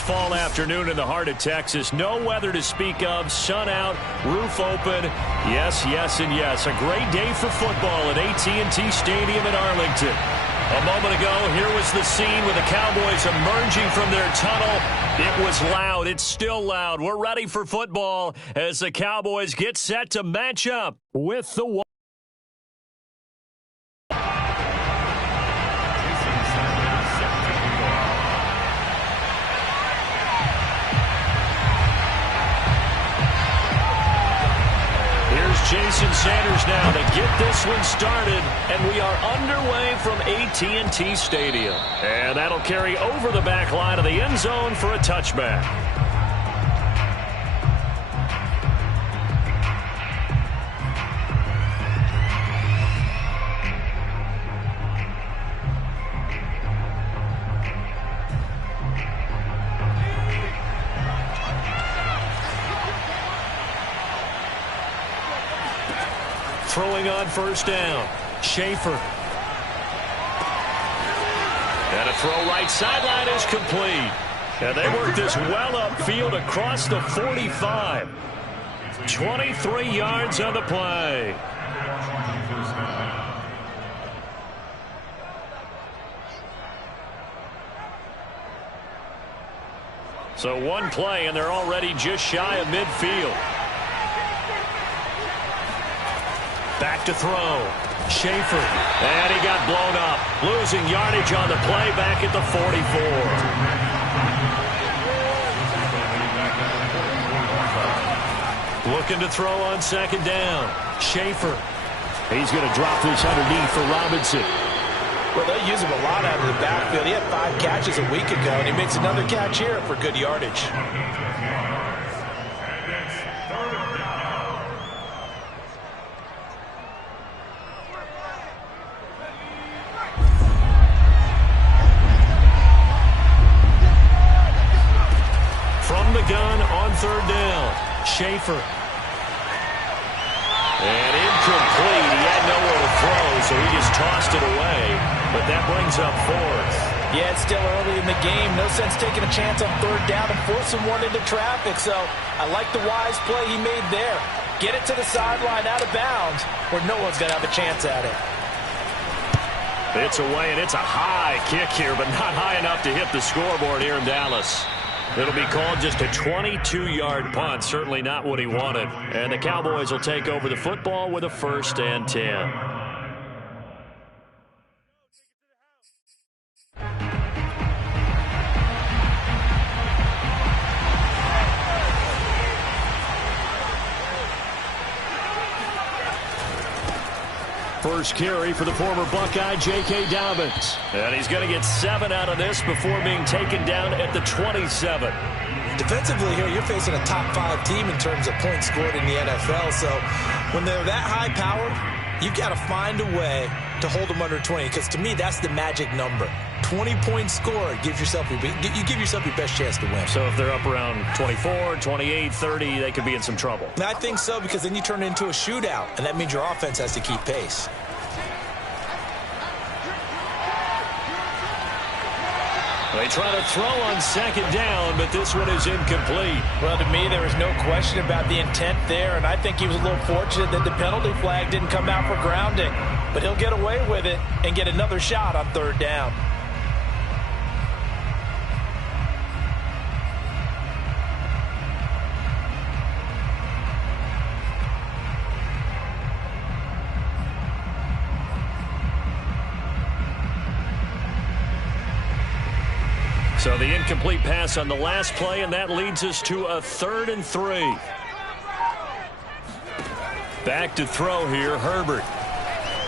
fall afternoon in the heart of Texas. No weather to speak of. Sun out, roof open. Yes, yes, and yes. A great day for football at AT&T Stadium in Arlington. A moment ago, here was the scene with the Cowboys emerging from their tunnel. It was loud. It's still loud. We're ready for football as the Cowboys get set to match up with the Jason Sanders now to get this one started, and we are underway from AT&T Stadium. And that'll carry over the back line of the end zone for a touchback. Throwing on first down, Schaefer. And a throw right sideline is complete. And they work this well upfield across the 45. 23 yards on the play. So one play, and they're already just shy of midfield. Back to throw. Schaefer. And he got blown up. Losing yardage on the play back at the 44. Looking to throw on second down. Schaefer. He's going to drop this underneath for Robinson. Well, they use him a lot out of the backfield. He had 5 catches a week ago, and he makes another catch here for good yardage. Gun on third down. Schaefer. And incomplete. He had nowhere to throw, so he just tossed it away. But that brings up fourth. Yeah, it's still early in the game. No sense taking a chance on third down and forcing one into traffic. So I like the wise play he made there. Get it to the sideline out of bounds where no one's going to have a chance at it. It's away, and it's a high kick here, but not high enough to hit the scoreboard here in Dallas. It'll be called just a 22-yard punt. Certainly not what he wanted. And the Cowboys will take over the football with a 1st and 10. First carry for the former Buckeye, J.K. Dobbins. And he's going to get 7 out of this before being taken down at the 27. Defensively here, you're facing a top 5 team in terms of points scored in the NFL. So when they're that high powered, you've got to find a way to hold them under 20. Because to me, that's the magic number. 20 points scored, you give yourself your best chance to win. So if they're up around 24, 28, 30, they could be in some trouble. And I think so, because then you turn it into a shootout, and that means your offense has to keep pace. They try to throw on second down, but this one is incomplete. Well, to me, there was no question about the intent there, and I think he was a little fortunate that the penalty flag didn't come out for grounding. But he'll get away with it and get another shot on third down. So the incomplete pass on the last play, and that leads us to a 3rd and 3. Back to throw here, Herbert.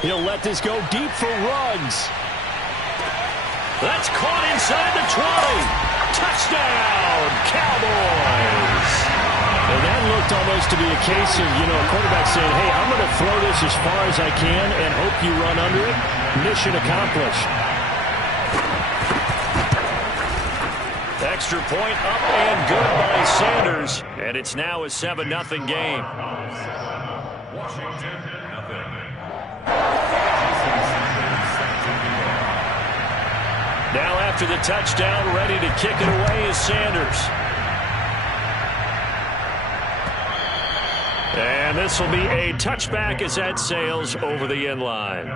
He'll let this go deep for Ruggs. That's caught inside the 20. Touchdown, Cowboys. And that looked almost to be a case of, a quarterback saying, hey, I'm going to throw this as far as I can and hope you run under it. Mission accomplished. Extra point up and good by Sanders. And it's now a 7-0 game. Now after the touchdown. Ready to kick it away is Sanders. And this will be a touchback as that sails over the end line.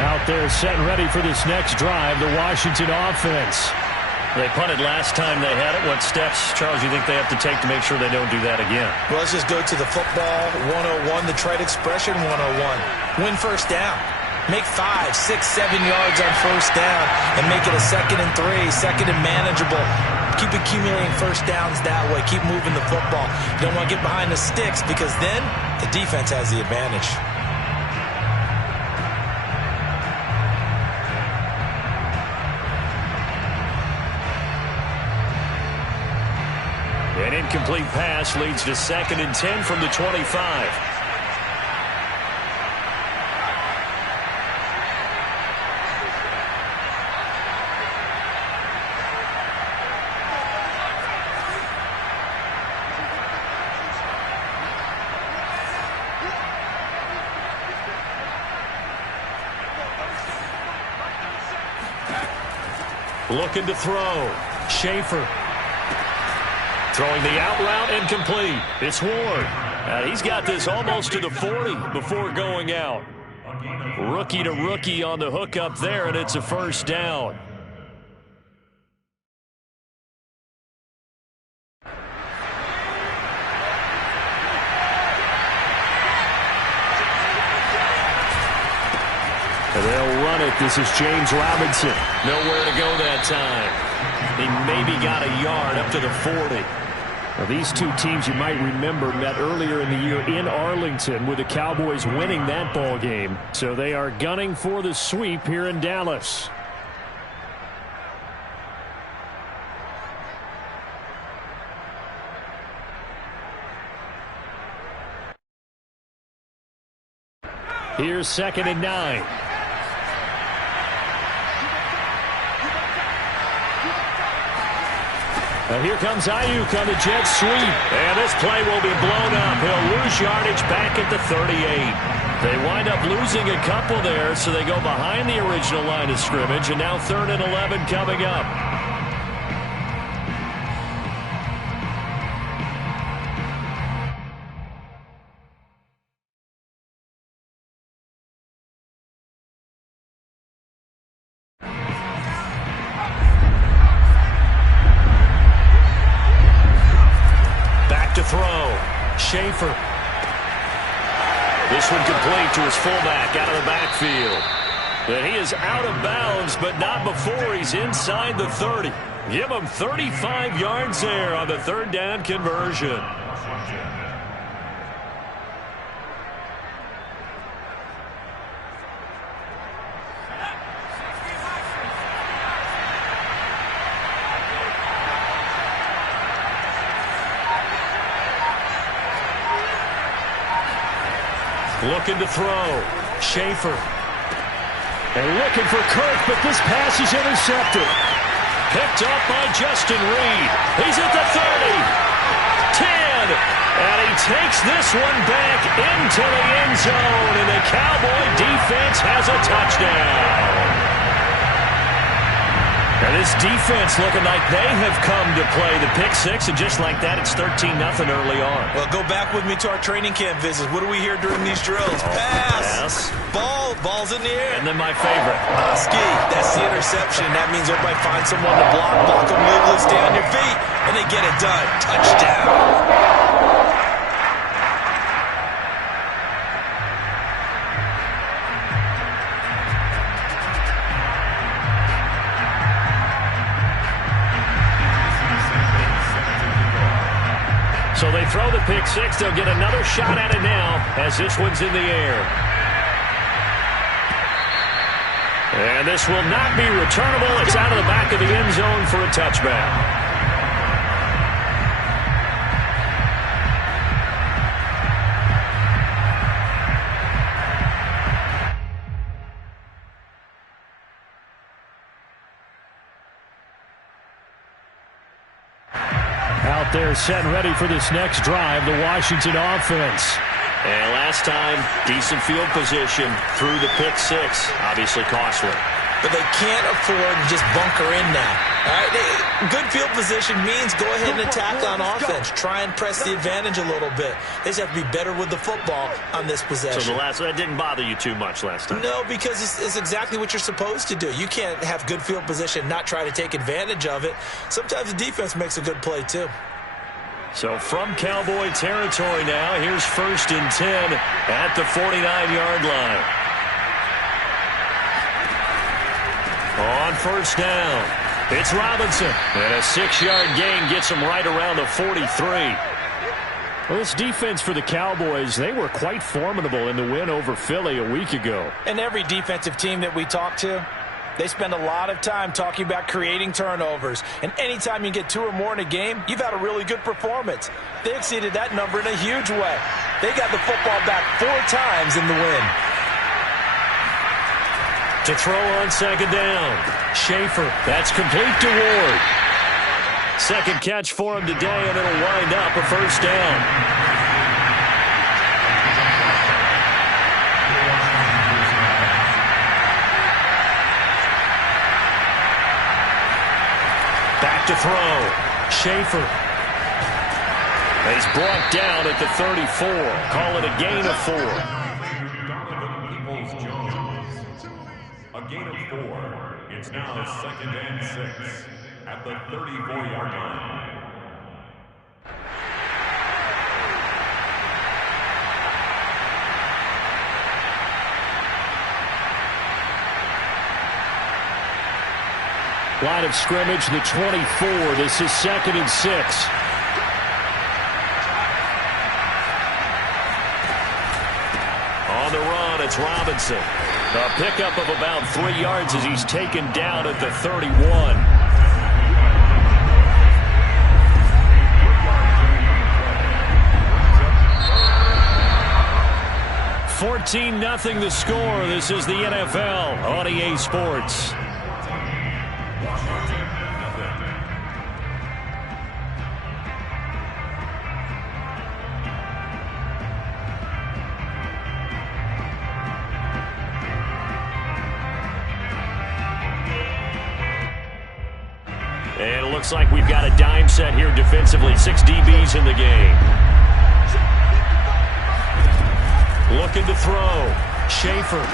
Out there set and ready for this next drive, the Washington offense. They punted last time they had it. What steps, Charles, you think they have to take to make sure they don't do that again? Well, let's just go to the football 101, the trade expression 101. Win first down. Make 5, 6, 7 yards on first down and make it a 2nd and 3, second and manageable. Keep accumulating first downs that way. Keep moving the football. You don't want to get behind the sticks because then the defense has the advantage. An incomplete pass leads to 2nd and 10 from the 25. Looking to throw. Schaefer. Throwing the out route incomplete. It's Ward. He's got this almost to the 40 before going out. Rookie to rookie on the hook up there, and it's a first down. And they'll run it. This is James Robinson. Nowhere to go that time. He maybe got a yard up to the 40. Well, these two teams, you might remember, met earlier in the year in Arlington with the Cowboys winning that ball game. So they are gunning for the sweep here in Dallas. Here's 2nd and 9. Now here comes Ayuk on the jet sweep. And this play will be blown up. He'll lose yardage back at the 38. They wind up losing a couple there, so they go behind the original line of scrimmage. And now 3rd and 11 coming up. Schaefer. This one complete to his fullback out of the backfield. But he is out of bounds, but not before he's inside the 30. Give him 35 yards there on the 3rd down conversion. Looking to throw. Schaefer. And looking for Kirk, but this pass is intercepted. Picked up by Justin Reed. He's at the 30. 10. And he takes this one back into the end zone. And the Cowboy defense has a touchdown. And this defense looking like they have come to play the pick six, and just like that, it's 13-0 early on. Well, go back with me to our training camp visits. What do we hear during these drills? Pass. Ball's in the air. And then my favorite. Ski. That's the interception. That means everybody finds someone to block them legally, stay on your feet, and they get it done. Touchdown. So they throw the pick six. They'll get another shot at it now as this one's in the air. And this will not be returnable. It's out of the back of the end zone for a touchback. they're set and ready for this next drive, the Washington offense. And last time, decent field position through the pick six. Obviously costly. But they can't afford to just bunker in now. All right? Good field position means go ahead and attack on offense. Try and press the advantage a little bit. They just have to be better with the football on this possession. So that didn't bother you too much last time? No, because it's exactly what you're supposed to do. You can't have good field position and not try to take advantage of it. Sometimes the defense makes a good play, too. So from Cowboy territory now, here's 1st and 10 at the 49-yard line. On 1st down, it's Robinson. And a 6-yard gain gets him right around the 43. Well, this defense for the Cowboys, they were quite formidable in the win over Philly a week ago. And every defensive team that we talk to, they spend a lot of time talking about creating turnovers. And anytime you get 2 or more in a game, you've had a really good performance. They exceeded that number in a huge way. They got the football back 4 times in the win. To throw on 2nd down, Schaefer. That's complete to Ward. 2nd catch for him today, and it'll wind up a 1st down. Back to throw. Schaefer. He's brought down at the 34. Call it a gain of 4. A gain of 4. It's now 2nd and 6 at the 34-yard line. Line of scrimmage, the 24. This is 2nd and 6. On the run, it's Robinson. A pickup of about 3 yards as he's taken down at the 31. 14-0 the score. This is the NFL on EA Sports. And it looks like we've got a dime set here defensively. 6 DBs in the game. Looking to throw. Schaefer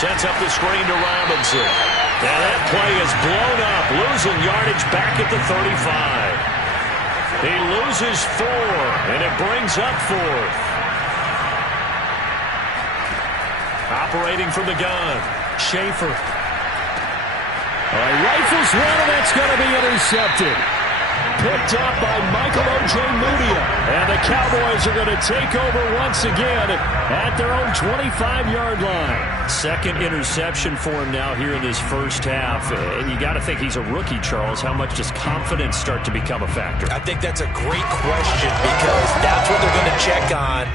sets up the screen to Robinson. Now that play is blown up. Losing yardage back at the 35. He loses 4, and it brings up 4th. Operating from the gun. Schaefer. Rifles one, and that's going to be intercepted. Picked up by Michael Ojemudia. And the Cowboys are going to take over once again at their own 25-yard line. 2nd interception for him now here in this first half. And you got to think he's a rookie, Charles. How much does confidence start to become a factor? I think that's a great question because that's what they're going to check on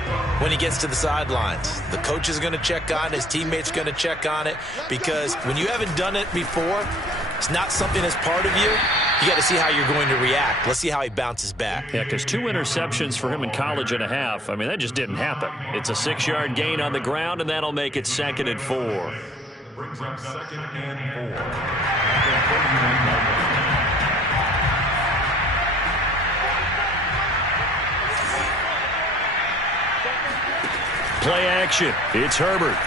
when he gets to the sidelines. The coach is going to check on it. His teammates are going to check on it because when you haven't done it before, it's not something that's part of you. You got to see how you're going to react. Let's see how he bounces back. Yeah, because 2 interceptions for him in college and a half. I mean, that just didn't happen. It's a 6-yard gain on the ground, and that'll make it 2nd and 4. Brings up 2nd and 4. Play action. It's Herbert.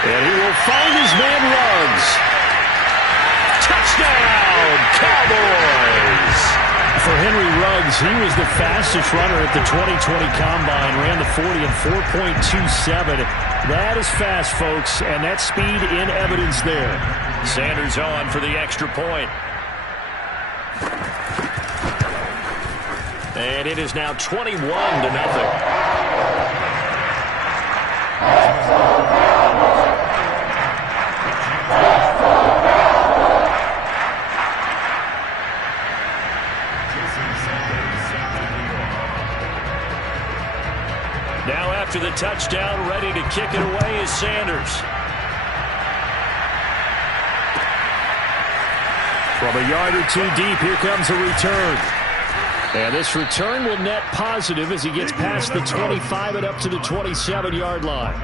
And he will find his man Ruggs. Touchdown, Cowboys! For Henry Ruggs, he was the fastest runner at the 2020 Combine. Ran the 40 in 4.27. That is fast, folks, and that speed in evidence there. Sanders on for the extra point. And it is now 21-0. Now after the touchdown, ready to kick it away is Sanders. From From a yard or two deep, here comes a return. And this return will net positive as he gets past the 25 and up to the 27-yard line.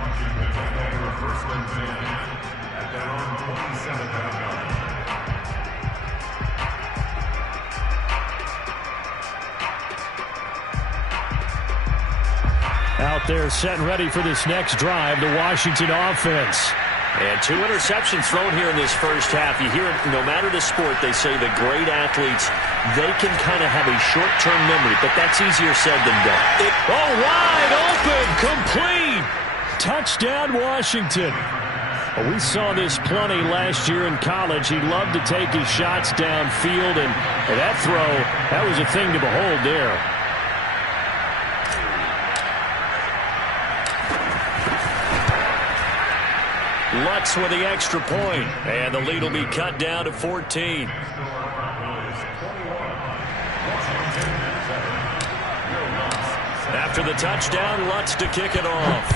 Out there set and ready for this next drive, the Washington offense. And 2 interceptions thrown here in this first half. You hear it, no matter the sport, they say the great athletes, they can kind of have a short-term memory, but that's easier said than done. Wide open, complete. Touchdown, Washington. Well, we saw this plenty last year in college. He loved to take his shots downfield, and that throw, that was a thing to behold there. Lutz with the extra point, and the lead will be cut down to 14. After the touchdown, Lutz to kick it off.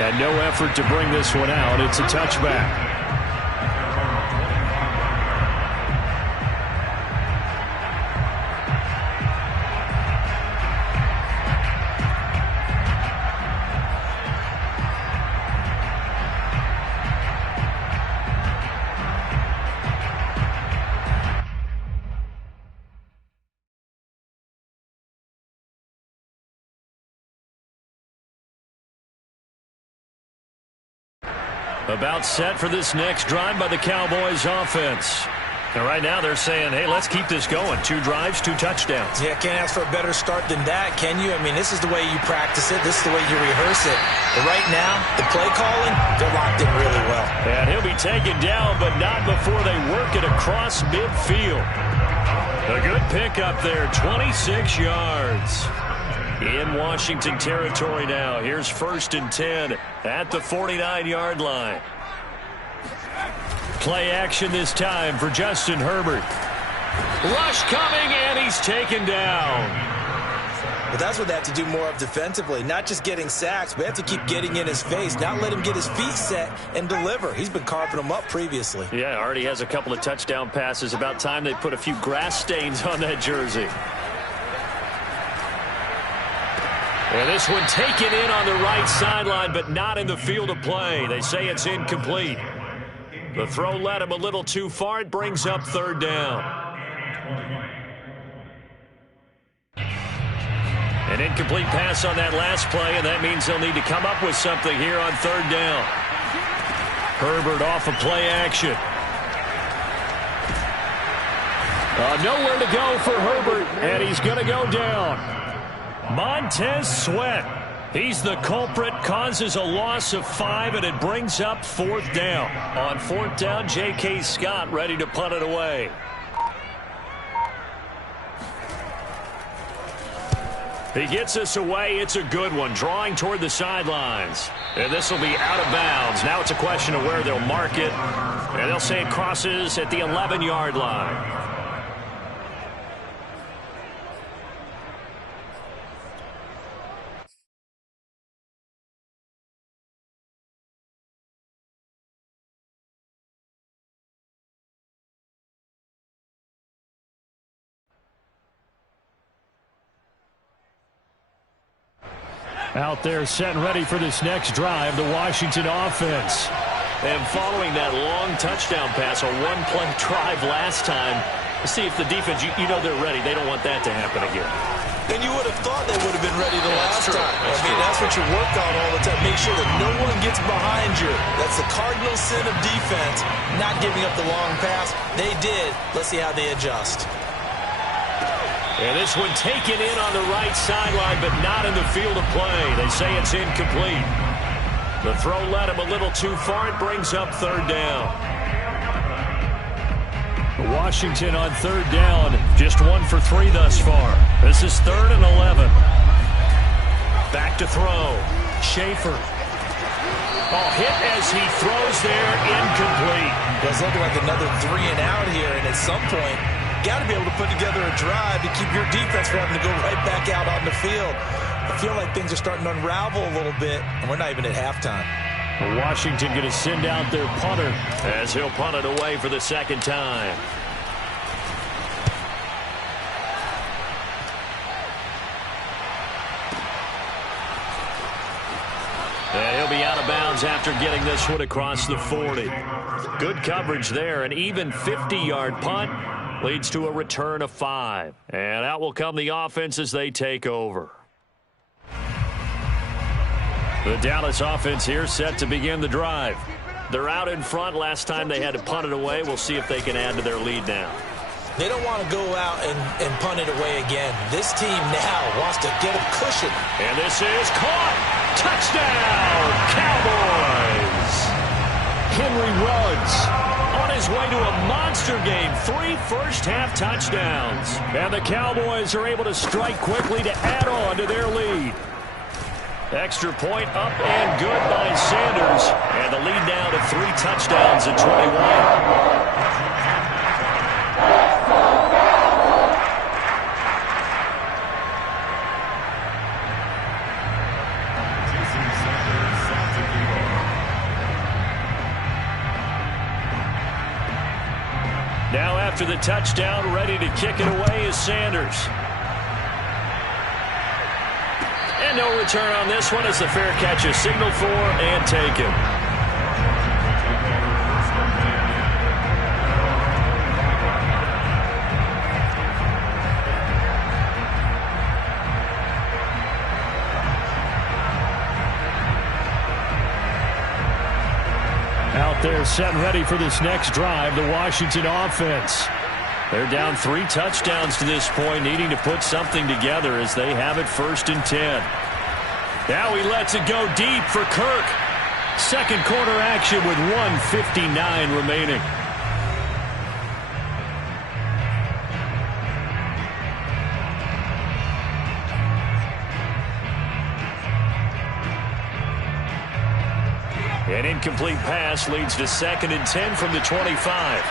And no effort to bring this one out. It's a touchback. About set for this next drive by the Cowboys offense. And right now they're saying, hey, let's keep this going. 2 drives, 2 touchdowns. Yeah, can't ask for a better start than that, can you? I mean, this is the way you practice it. This is the way you rehearse it. But right now, the play calling, they're locked in really well. And he'll be taken down, but not before they work it across midfield. A good pickup there, 26 yards. In Washington territory now. Here's 1st and 10 at the 49-yard line. Play action this time for Justin Herbert. Rush coming, and he's taken down. But that's what they have to do more of defensively, not just getting sacks, but they have to keep getting in his face, not let him get his feet set and deliver. He's been carving them up previously. Yeah, already has a couple of touchdown passes. About time they put a few grass stains on that jersey. And this one taken in on the right sideline, but not in the field of play. They say it's incomplete. The throw led him a little too far. It brings up 3rd down. An incomplete pass on that last play, and that means they'll need to come up with something here on 3rd down. Herbert off of play action. Nowhere to go for Herbert, and he's going to go down. Montez Sweat, he's the culprit, causes a loss of 5, and it brings up 4th down. On 4th down, J.K. Scott ready to punt it away. He gets us away. It's a good one, drawing toward the sidelines. And this will be out of bounds. Now it's a question of where they'll mark it, and they'll say it crosses at the 11-yard line. Out there set and ready for this next drive, the Washington offense. And following that long touchdown pass, a 1-play drive last time, to see if the defense, you know they're ready. They don't want that to happen again. And you would have thought they would have been ready the last time. I mean, that's what you work on all the time. Make sure that no one gets behind you. That's the cardinal sin of defense, not giving up the long pass. They did. Let's see how they adjust. And this one taken in on the right sideline, but not in the field of play. They say it's incomplete. The throw led him a little too far. It brings up 3rd down. Washington on 3rd down, just 1 for 3 thus far. This is 3rd and 11. Back to throw. Schaefer. Hit as he throws there, incomplete. It's looking like another 3 and out here, and at some point, got to be able to put together a drive to keep your defense from having to go right back out on the field. I feel like things are starting to unravel a little bit, and we're not even at halftime. Washington going to send out their punter as he'll punt it away for the second time. And he'll be out of bounds after getting this one across the 40. Good coverage there. An even 50-yard punt leads to a return of 5. And out will come the offense as they take over. The Dallas offense here set to begin the drive. They're out in front. Last time they had to punt it away. We'll see if they can add to their lead now. They don't want to go out and punt it away again. This team now wants to get a cushion. And this is caught. Touchdown, Cowboys. Henry Ruggs on his way to a monster game. 3 first-half touchdowns. And the Cowboys are able to strike quickly to add on to their lead. Extra point up and good by Sanders. And the lead now to 3 touchdowns at 21. Now after the touchdown, ready to kick it away is Sanders. And no return on this one as the fair catch is signaled for and taken. Out there set and ready for this next drive, the Washington offense. They're down 3 touchdowns to this point, needing to put something together as they have it 1st and 10. Now he lets it go deep for Kirk. Second quarter action with 1:59 remaining. An incomplete pass leads to 2nd and 10 from the 25.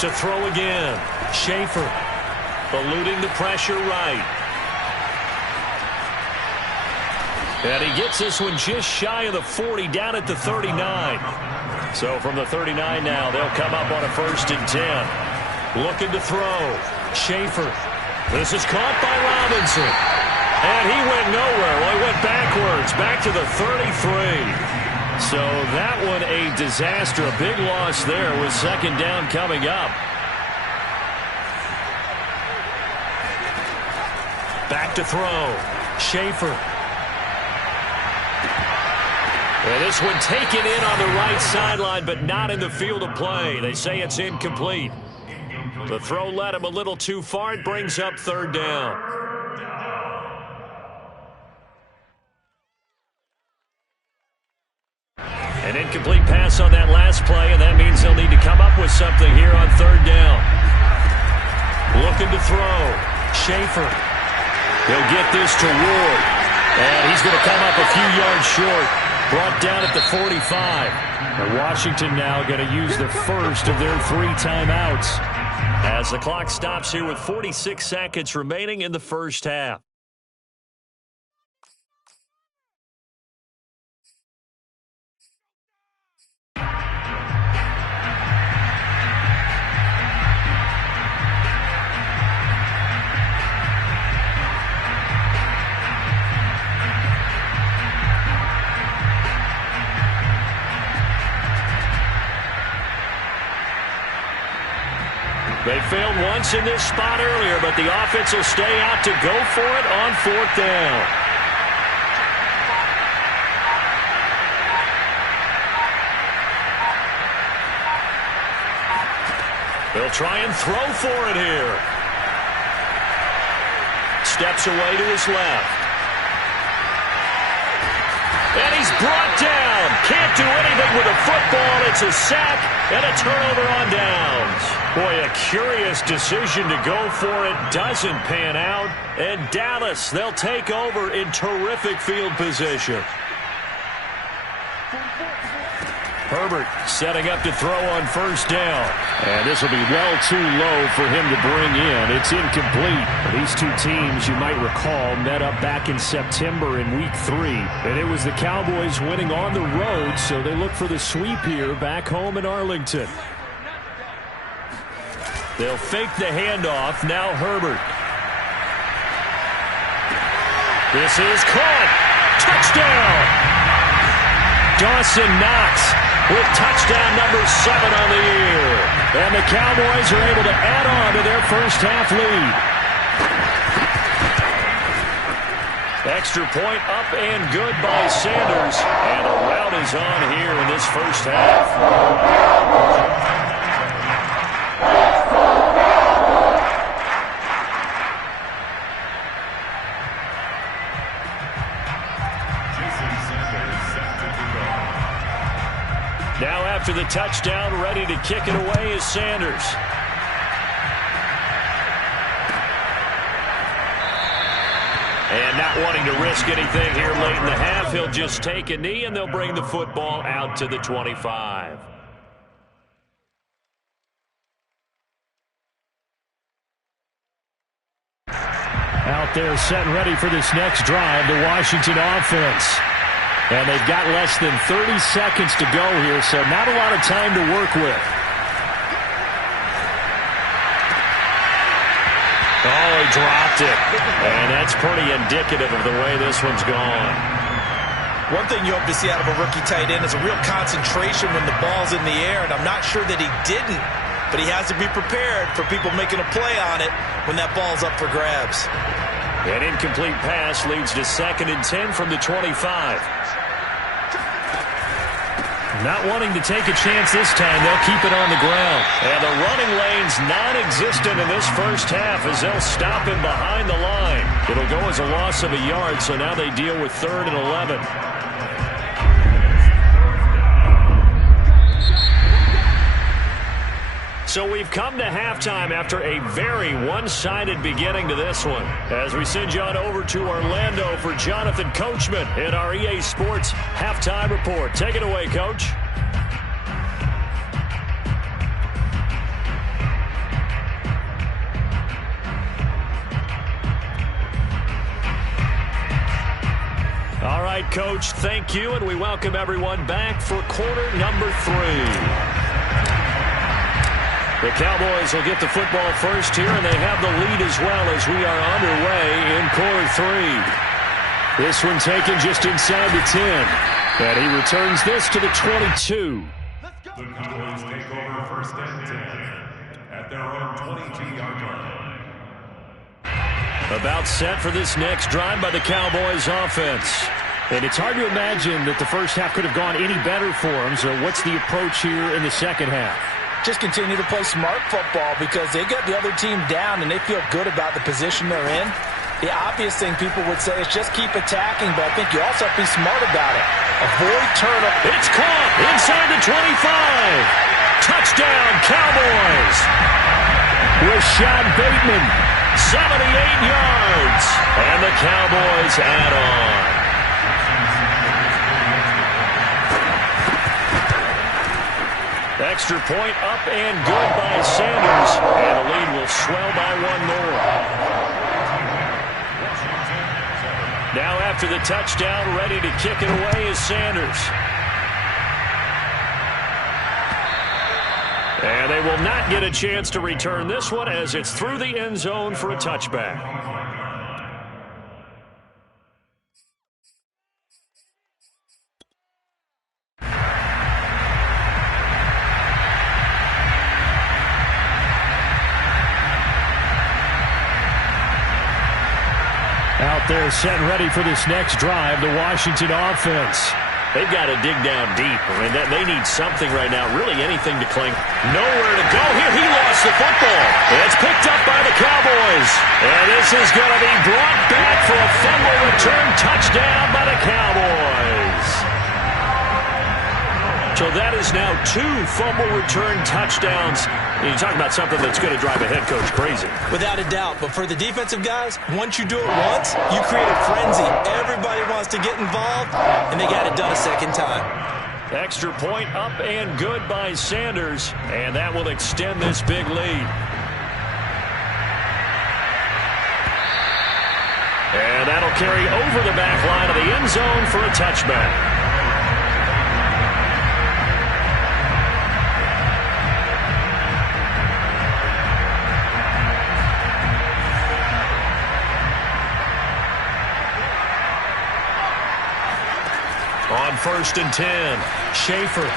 To throw again. Schaefer eluding the pressure right. And he gets this one just shy of the 40, down at the 39. So from the 39 now, they'll come up on a 1st and 10. Looking to throw. Schaefer. This is caught by Robinson. And he went nowhere. Well, he went backwards, back to the 33. So that one a disaster, a big loss there with 2nd down coming up. Back to throw. Schaefer. And this one taken in on the right sideline, but not in the field of play. They say it's incomplete. The throw led him a little too far. It brings up 3rd down. An incomplete pass on that last play, and that means they'll need to come up with something here on 3rd down. Looking to throw. Schaefer. He'll get this to Ward. And he's going to come up a few yards short. Brought down at the 45. And Washington now going to use the first of their 3 timeouts as the clock stops here with 46 seconds remaining in the first half. They failed once in this spot earlier, but the offense will stay out to go for it on 4th down. They'll try and throw for it here. Steps away to his left. And he's brought down. Can't do anything with a football. It's a sack and a turnover on downs. Boy, a curious decision to go for it. Doesn't pan out. And Dallas, they'll take over in terrific field position. Herbert setting up to throw on first down. And this will be well too low for him to bring in. It's incomplete. These two teams, you might recall, met up back in September in Week 3. And it was the Cowboys winning on the road, so they look for the sweep here back home in Arlington. They'll fake the handoff. Now Herbert. This is caught. Touchdown. Dawson Knox with touchdown number 7 on the year. And the Cowboys are able to add on to their first half lead. Extra point up and good by Sanders. And a rout is on here in this first half. Now after the touchdown, ready to kick it away is Sanders. And not wanting to risk anything here late in the half, he'll just take a knee and they'll bring the football out to the 25. Out there set and ready for this next drive, the Washington offense. And they've got less than 30 seconds to go here, so not a lot of time to work with. Oh, he dropped it. And that's pretty indicative of the way this one's gone. One thing you hope to see out of a rookie tight end is a real concentration when the ball's in the air, and I'm not sure that he didn't, but he has to be prepared for people making a play on it when that ball's up for grabs. An incomplete pass leads to 2nd and 10 from the 25. Not wanting to take a chance this time, they'll keep it on the ground. And the running lane's non-existent in this first half as they'll stop him behind the line. It'll go as a loss of a yard, so now they deal with 3rd and 11. So we've come to halftime after a very one-sided beginning to this one. As we send you on over to Orlando for Jonathan Coachman in our EA Sports Halftime Report. Take it away, Coach. All right, Coach, thank you, and we welcome everyone back for quarter number 3. The Cowboys will get the football first here, and they have the lead as well as we are underway in quarter 3. This one taken just inside the 10. And he returns this to the 22. The Cowboys take over 1st and 10 at their own 22-yard line. About set for this next drive by the Cowboys offense. And it's hard to imagine that the first half could have gone any better for them. So what's the approach here in the second half? Just continue to play smart football because they got the other team down and they feel good about the position they're in. The obvious thing people would say is just keep attacking, but I think you also have to be smart about it. Avoid turnover. It's caught inside the 25. Touchdown, Cowboys. Rashad Bateman, 78 yards. And the Cowboys add on. Extra point up and good by Sanders. And the lead will swell by 1 more. Now after the touchdown, ready to kick it away is Sanders. And they will not get a chance to return this one as it's through the end zone for a touchback. Out there set and ready for this next drive, the Washington offense. They've got to dig down deep. I mean, they need something right now, really anything to cling. Nowhere to go here. He lost the football. It's picked up by the Cowboys. And this is going to be brought back for a fumble return touchdown by the Cowboys. So that is now 2 fumble return touchdowns. You talk about something that's going to drive a head coach crazy. Without a doubt. But for the defensive guys, once you do it once, you create a frenzy. Everybody wants to get involved, and they got it done a second time. Extra point up and good by Sanders, and that will extend this big lead. And that'll carry over the back line of the end zone for a touchback. On 1st and 10, Schaefer.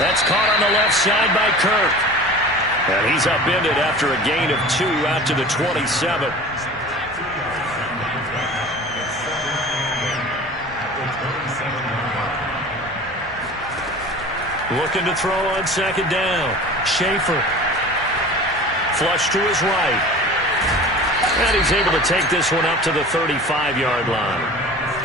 That's caught on the left side by Kirk. And he's upended after a gain of 2 out to the 27. Looking to throw on 2nd down. Schaefer. Flush to his right. And he's able to take this one up to the 35-yard line.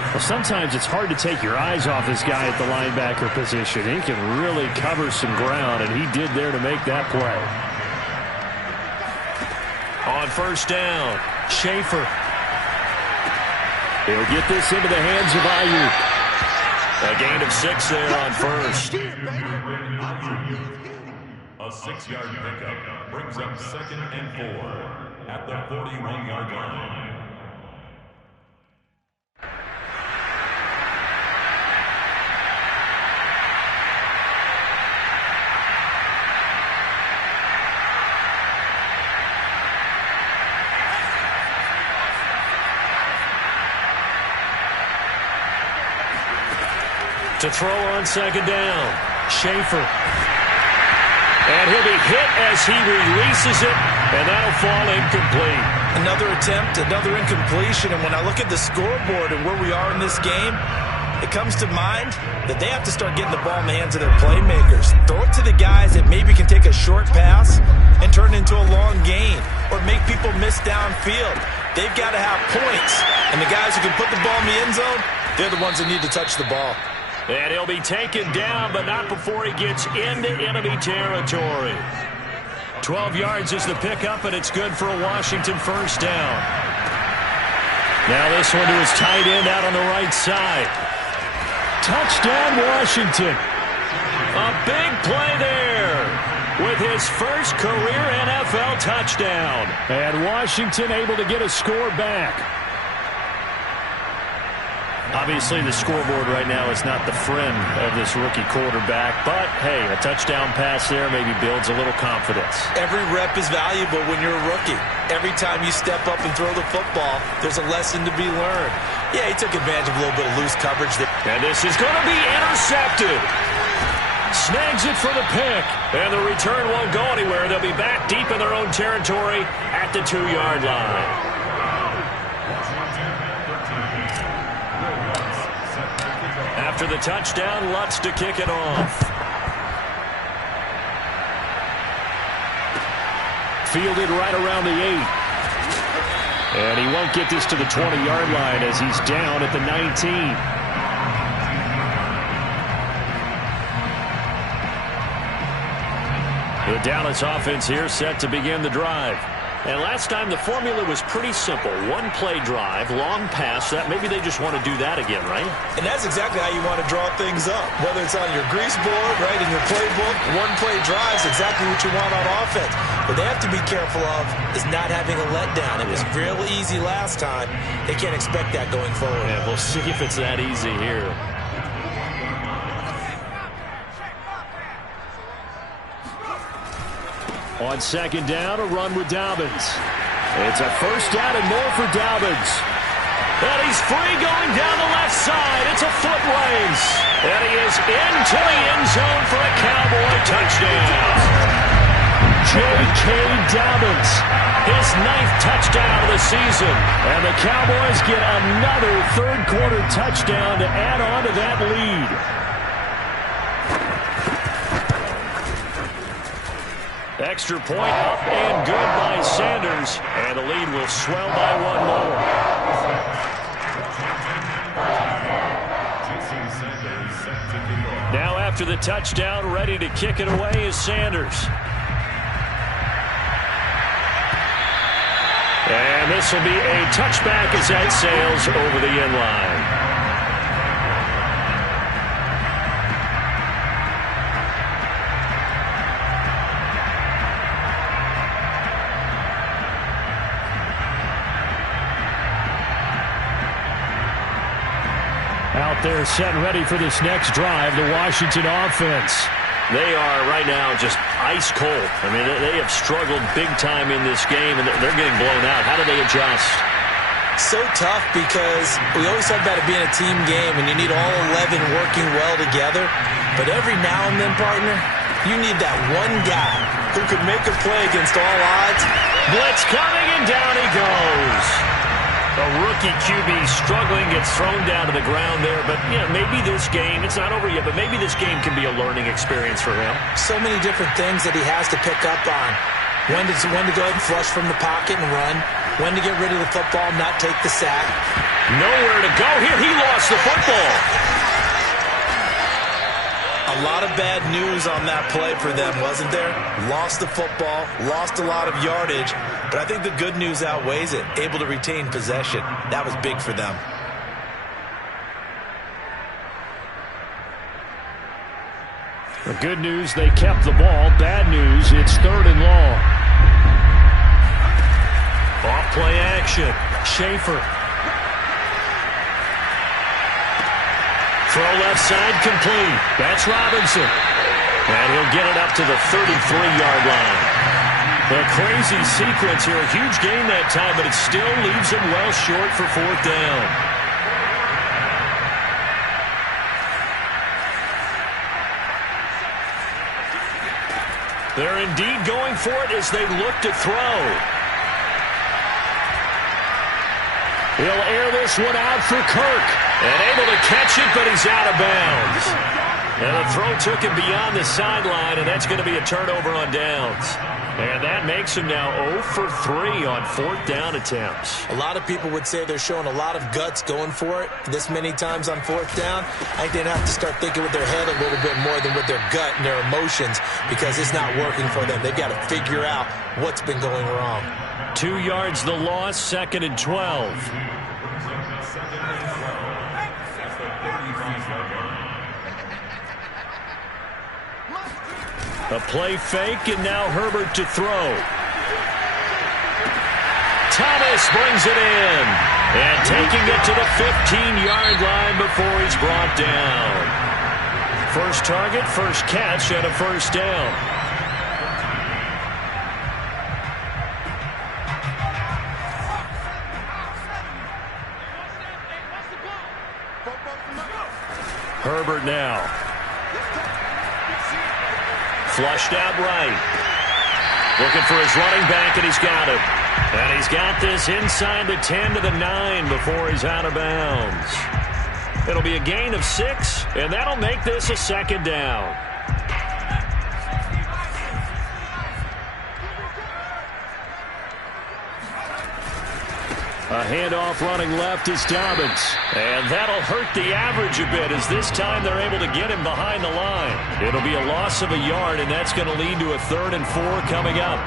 Well, sometimes it's hard to take your eyes off this guy at the linebacker position. He can really cover some ground, and he did there to make that play. On 1st down, Schaefer. He'll get this into the hands of Ayuk. A gain of 6 there on 1st. A 6-yard pickup brings up 2nd and 4 at the 41-yard line. To throw on 2nd down, Schaefer. And he'll be hit as he releases it, and that'll fall incomplete. Another attempt, another incompletion, and when I look at the scoreboard and where we are in this game, it comes to mind that they have to start getting the ball in the hands of their playmakers. Throw it to the guys that maybe can take a short pass and turn it into a long gain or make people miss downfield. They've got to have points, and the guys who can put the ball in the end zone, they're the ones that need to touch the ball. And he'll be taken down, but not before he gets into enemy territory. 12 yards is the pickup, and it's good for a Washington 1st down. Now this one to his tight end out on the right side. Touchdown, Washington. A big play there with his first career NFL touchdown. And Washington able to get a score back. Obviously, the scoreboard right now is not the friend of this rookie quarterback, but, hey, a touchdown pass there maybe builds a little confidence. Every rep is valuable when you're a rookie. Every time you step up and throw the football, there's a lesson to be learned. Yeah, he took advantage of a little bit of loose coverage there. And this is going to be intercepted. Snags it for the pick, and the return won't go anywhere. They'll be back deep in their own territory at the 2-yard line. After the touchdown, Lutz to kick it off. Fielded right around the 8. And he won't get this to the 20-yard line as he's down at the 19. The Dallas offense here set to begin the drive. And last time the formula was pretty simple. One play drive, long pass. That maybe they just want to do that again, right? And that's exactly how you want to draw things up. Whether it's on your grease board, right, in your playbook, one play drive is exactly what you want on offense. What they have to be careful of is not having a letdown. It was real easy last time. They can't expect that going forward. Yeah, we'll see if it's that easy here. On 2nd down, a run with Dobbins. It's a 1st down and more for Dobbins. And he's free going down the left side. It's a foot race. And he is into the end zone for a Cowboy touchdown. J.K. Dobbins. His 9th touchdown of the season. And the Cowboys get another 3rd-quarter touchdown to add on to that lead. Extra point up and good by Sanders. And the lead will swell by 1 more. Now after the touchdown, ready to kick it away is Sanders. And this will be a touchback as that sails over the end line. Out there set and ready for this next drive, the Washington offense. They are right now just ice cold. I mean, they have struggled big time in this game, and they're getting blown out. How do they adjust? So tough because we always talk about it being a team game, and you need all 11 working well together. But every now and then, partner, you need that one guy who could make a play against all odds. Blitz coming, and down he goes. A rookie QB struggling, gets thrown down to the ground there. But, you know, maybe this game, it's not over yet, but maybe this game can be a learning experience for him. So many different things that he has to pick up on. When to go ahead and flush from the pocket and run. When to get rid of the football, not take the sack. Nowhere to go here. He lost the football. A lot of bad news on that play for them, wasn't there? Lost the football, lost a lot of yardage, but I think the good news outweighs it. Able to retain possession. That was big for them. The good news, they kept the ball. Bad news, it's 3rd and long. Off-play action. Schaefer. Throw left side complete. That's Robinson. And he'll get it up to the 33-yard line. A crazy sequence here. A huge gain that time, but it still leaves him well short for 4th down. They're indeed going for it as they look to throw. He'll air this one out for Kirk. And able to catch it, but he's out of bounds. And the throw took him beyond the sideline, and that's going to be a turnover on downs. And that makes him now 0 for 3 on 4th down attempts. A lot of people would say they're showing a lot of guts going for it this many times on 4th down. I think they'd have to start thinking with their head a little bit more than with their gut and their emotions because it's not working for them. They've got to figure out what's been going wrong. 2 yards the loss, 2nd and 12. A play fake, and now Herbert to throw. Thomas brings it in. And taking it to the 15-yard line before he's brought down. First target, first catch, and a 1st down. Herbert now. Flushed out right. Looking for his running back, and he's got him. And he's got this inside the 10 to the 9 before he's out of bounds. It'll be a gain of 6, and that'll make this a 2nd down. A handoff running left is Dobbins. And that'll hurt the average a bit as this time they're able to get him behind the line. It'll be a loss of a yard, and that's going to lead to a 3rd and 4 coming up.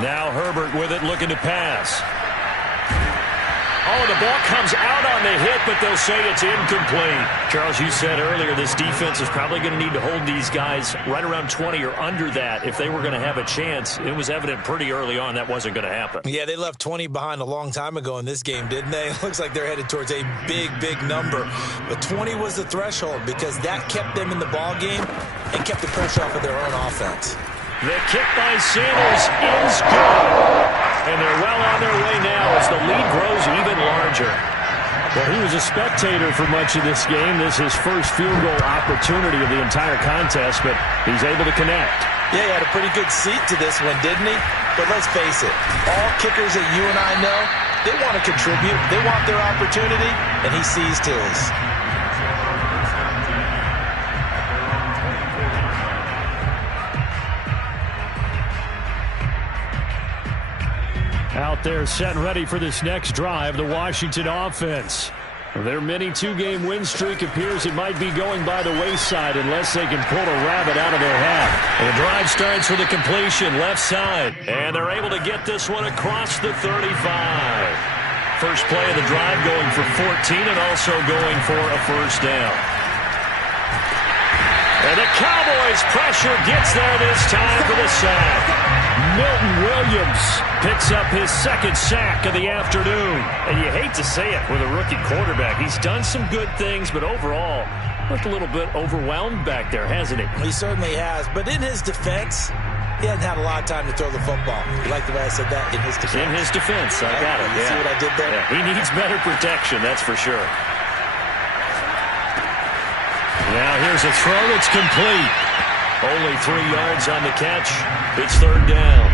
Now Herbert with it, looking to pass. Oh, the ball comes out on the hit, but they'll say it's incomplete. Charles, you said earlier this defense is probably going to need to hold these guys right around 20 or under that if they were going to have a chance. It was evident pretty early on that wasn't going to happen. Yeah, they left 20 behind a long time ago in this game, didn't they? It looks like they're headed towards a big, big number. But 20 was the threshold because that kept them in the ball game and kept the pressure off of their own offense. The kick by Sanders is good. And they're well on their way now as the lead grows even larger. Well, he was a spectator for much of this game. This is his first field goal opportunity of the entire contest, but he's able to connect. Yeah, he had a pretty good seat to this one, didn't he? But let's face it, all kickers that you and I know, they want to contribute. They want their opportunity, and he seized his. Out there set and ready for this next drive, the Washington offense. Their mini 2-game win streak appears it might be going by the wayside unless they can pull a rabbit out of their hat. And the drive starts with a completion left side. And they're able to get this one across the 35. First play of the drive going for 14 and also going for a 1st down. And the Cowboys' pressure gets there this time for the sack. Milton Williams picks up his second sack of the afternoon. And you hate to say it with a rookie quarterback. He's done some good things, but overall, looked a little bit overwhelmed back there, hasn't he? He certainly has. But in his defense, he hasn't had a lot of time to throw the football. You like the way I said that? In his defense. In his defense. I got it. You see what I did there? Yeah, he needs better protection, that's for sure. Now here's a throw that's complete. Only 3 yards on the catch. It's third down.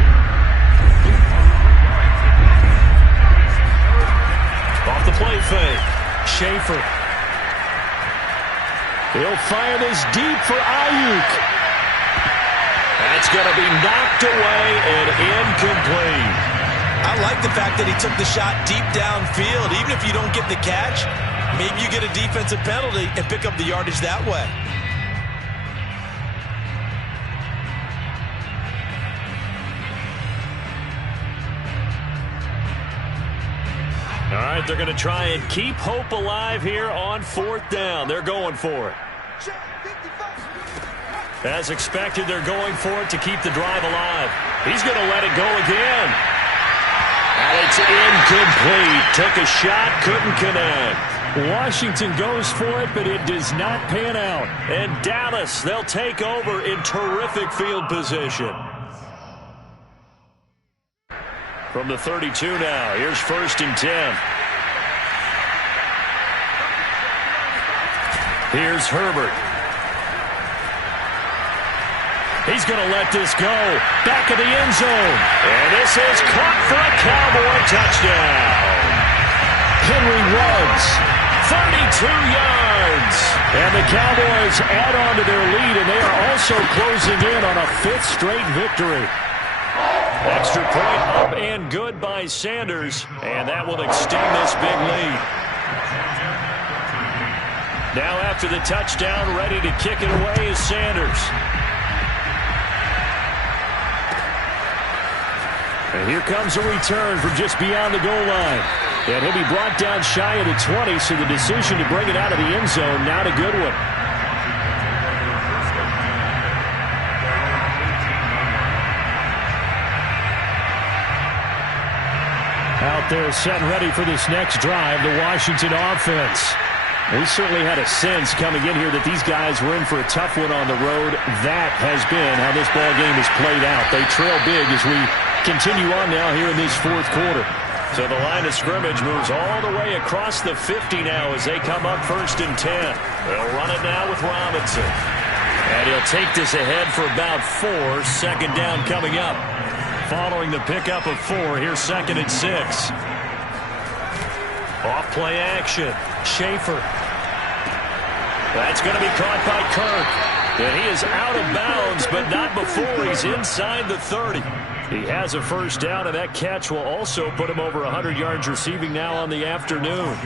Off the play fake. Schaefer. He'll fire this deep for Ayuk. That's going to be knocked away and incomplete. I like the fact that he took the shot deep downfield. Even if you don't get the catch, maybe you get a defensive penalty and pick up the yardage that way. All right, they're going to try and keep hope alive here on fourth down. They're going for it. As expected, they're going for it to keep the drive alive. He's going to let it go again. And it's incomplete. Took a shot, couldn't connect. Washington goes for it, but it does not pan out. And Dallas, they'll take over in terrific field position. From the 32 now, here's 1st and 10. Here's Herbert. He's going to let this go. Back of the end zone. And this is caught for a Cowboy touchdown. Henry Ruggs. 32 yards. And the Cowboys add on to their lead, and they are also closing in on a 5th straight victory. Extra point up and good by Sanders, and that will extend this big lead. Now after the touchdown, ready to kick it away is Sanders. And here comes a return from just beyond the goal line. And he'll be brought down shy of the 20, so the decision to bring it out of the end zone, not a good one. Out there set and ready for this next drive, the Washington offense. We certainly had a sense coming in here that these guys were in for a tough one on the road. That has been how this ball game has played out. They trail big as we continue on now here in this fourth quarter. So the line of scrimmage moves all the way across the 50 now as they come up 1st and 10. They'll run it now with Robinson. And he'll take this ahead for about 4. 2nd down coming up. Following the pickup of 4, here's 2nd and 6. Off play action. Schaefer. That's going to be caught by Kirk. And he is out of bounds, but not before he's inside the 30. He has a 1st down, and that catch will also put him over 100 yards receiving now on the afternoon.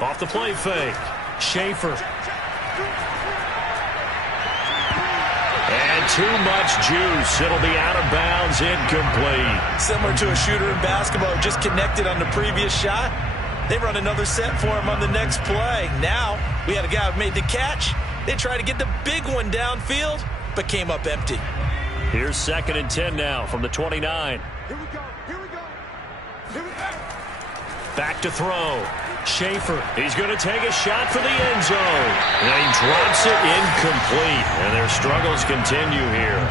Off the play fake. Schaefer. And too much juice. It'll be out of bounds, incomplete. Similar to a shooter in basketball, just connected on the previous shot. They run another set for him on the next play. Now, we had a guy who made the catch. They tried to get the big one downfield, but came up empty. Here's 2nd and 10 now from the 29. Here we go. Back to throw. Schaefer, he's going to take a shot for the end zone. And he drops it incomplete. And their struggles continue here.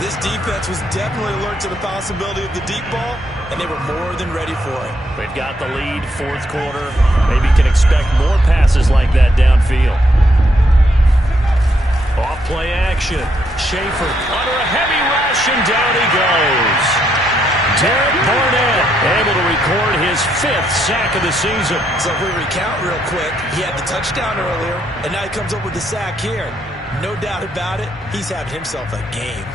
This defense was definitely alert to the possibility of the deep ball, and they were more than ready for it. They've got the lead, 4th quarter. Maybe can expect more passes like that downfield. Off play action. Schaefer under a heavy rush, and down he goes. Derek Barnett able to record his 5th sack of the season. So if we recount real quick, he had the touchdown earlier, and now he comes up with the sack here. No doubt about it, he's having himself a game.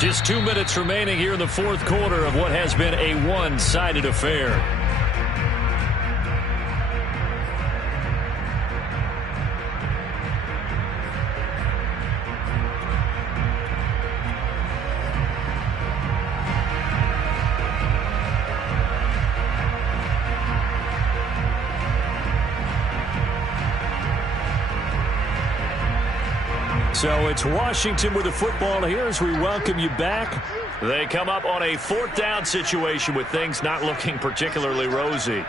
Just 2 minutes remaining here in the 4th quarter of what has been a one-sided affair. So it's Washington with the football here as we welcome you back. They come up on a 4th down situation with things not looking particularly rosy.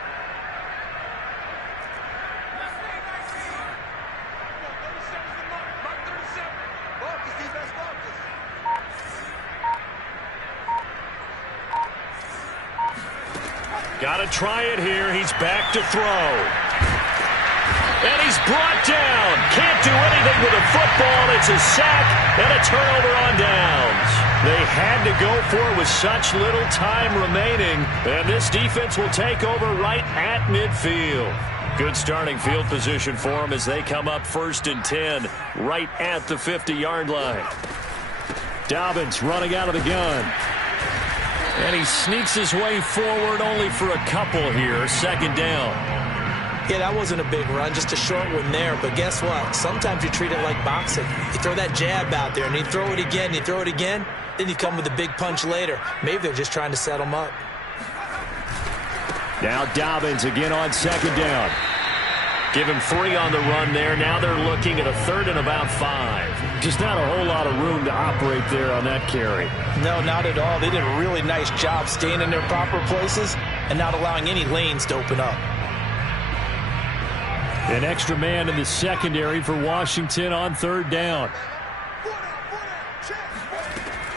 Got to try it here. He's back to throw. And he's brought down. Can't do anything with the football. It's a sack and a turnover on downs. They had to go for it with such little time remaining. And this defense will take over right at midfield. Good starting field position for them as they come up 1st and 10 right at the 50-yard line. Dobbins running out of the gun. And he sneaks his way forward only for a couple here. 2nd down. Yeah, that wasn't a big run, just a short one there. But guess what? Sometimes you treat it like boxing. You throw that jab out there, and you throw it again, you throw it again, then you come with a big punch later. Maybe they're just trying to set them up. Now Dobbins again on 2nd down. Give him 3 on the run there. Now they're looking at a 3rd and about 5. Just not a whole lot of room to operate there on that carry. No, not at all. They did a really nice job staying in their proper places and not allowing any lanes to open up. An extra man in the secondary for Washington on 3rd down.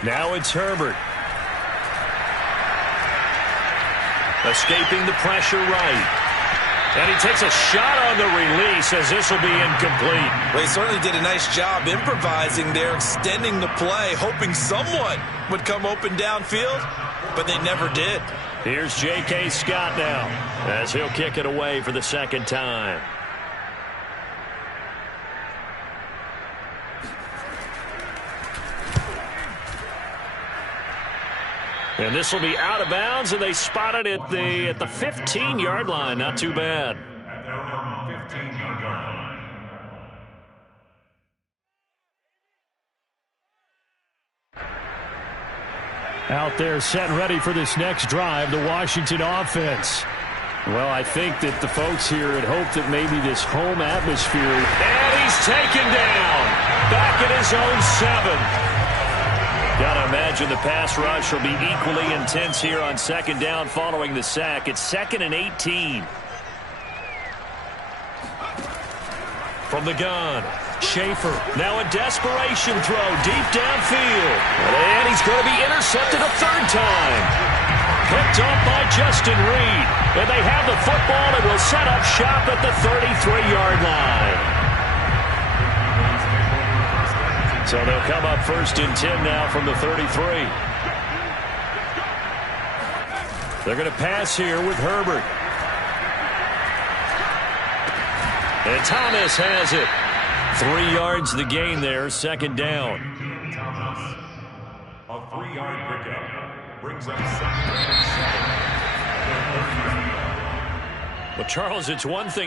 Now it's Herbert. Escaping the pressure right. And he takes a shot on the release as this will be incomplete. Well, he certainly did a nice job improvising there, extending the play, hoping someone would come open downfield, but they never did. Here's J.K. Scott now as he'll kick it away for the 2nd time. And this will be out of bounds, and they spot it at the 15-yard line. Not too bad. Out there set and ready for this next drive, the Washington offense. Well, I think that the folks here had hoped that maybe this home atmosphere. And he's taken down. Back at his own 7. Gotta imagine the pass rush will be equally intense here on 2nd down following the sack. It's 2nd and 18. From the gun, Schaefer. Now a desperation throw deep downfield. And he's going to be intercepted a 3rd time. Picked up by Justin Reed. And they have the football and will set up shop at the 33-yard line. So they'll come up 1st and 10 now from the 33. They're going to pass here with Herbert. And Thomas has it. 3 yards the gain there, 2nd down. Thomas, a 3-yard pickup, brings up 2nd and 7. Well, Charles, it's one thing